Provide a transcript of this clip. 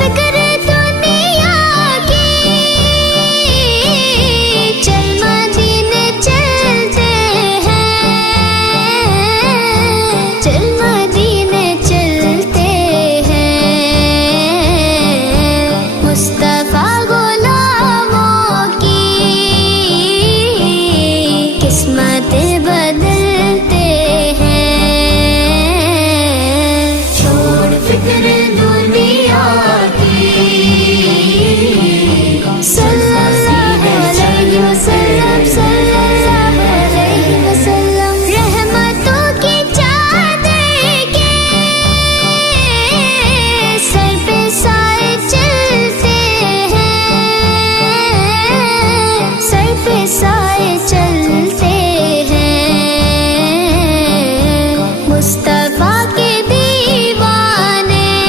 فکر دنیا کی، چل مدینے چلتے ہیں، چل مدینے چلتے ہیں، مصطفیٰ غلاموں کی قسمت بدلتے ہیں۔ چھوڑ فکر